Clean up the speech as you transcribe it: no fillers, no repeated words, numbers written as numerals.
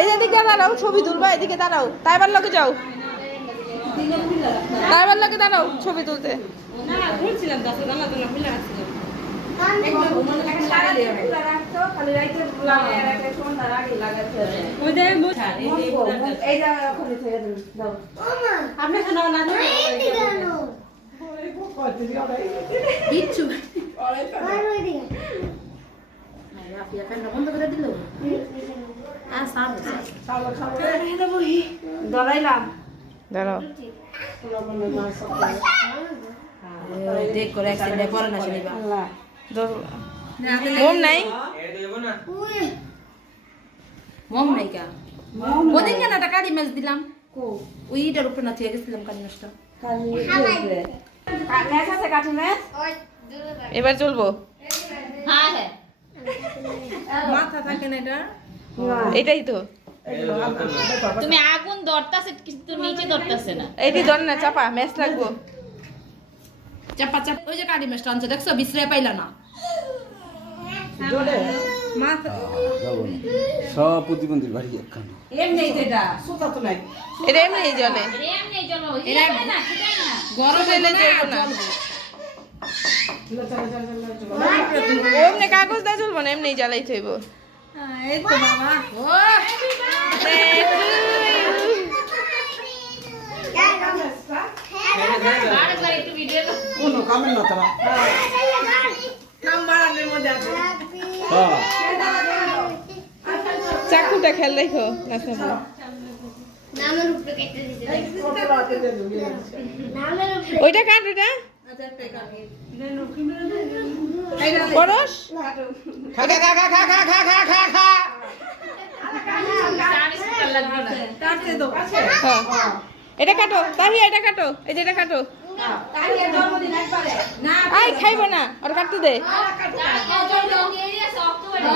এই এদিকে দাঁড়াও, ছবি তুলবা, এদিকে দাঁড়াও, তাইবার লগে যাও, তাইবার লগে দাঁড়াও ছবি তুলতে। দাঁড়াও দেখ করে একসাথে পড়া না শুনিবা মোম নাই, মম নাই কা ওদিন কেন একটা কারি মাছ দিলাম ওইটার উপরে না থেকে গেছিলাম কারি মাছটা এবার চলবো। হ্যাঁ হ্যাঁ মাথা থাকে না এটা এটাই তো, তুমি আগুন ধরতাছে কিন্তু নিচে ধরতাছে না। এইটি ধর না, চাপা ম্যাচ লাগবো। চাপা চাপ ওই যে কারি মাছটা আনছে দেখছো বিশ্রে পাইলা না মাথা সব প্রতিবন্ধীর বাড়ি একখানে এমনি এটা সুতা তো নাই এটা এমনি জলে, এমনি চলো এটা না সেটাই না গরম এলে চলবো না, এমনি কাগজ দিয়ে চলবো না, এমনি জ্বালাই থইব। এই তো বাবা ও আরেকবার একটু ভিডিও কোনো কামের না তারা নাম্বার আনের মধ্যে আছে হ্যাঁ চাকুটা খেল রাখো না খাবো। নামের উপরে কেটে দিতে নামের উপরে ওইটা কাট, ওইটা পরশ, খা খা খা খা খা খা খা খা খা লাগবে না। কাটতে দাও হ্যাঁ এটা কাটো, তাহি এটা কাটো, এই যে এটা কাটো। তাই এর জন্মদিন একবারে না আই খাইবো না, ওর কাটতে দে। চলো, চলো, এই আছে অক্টোবরে।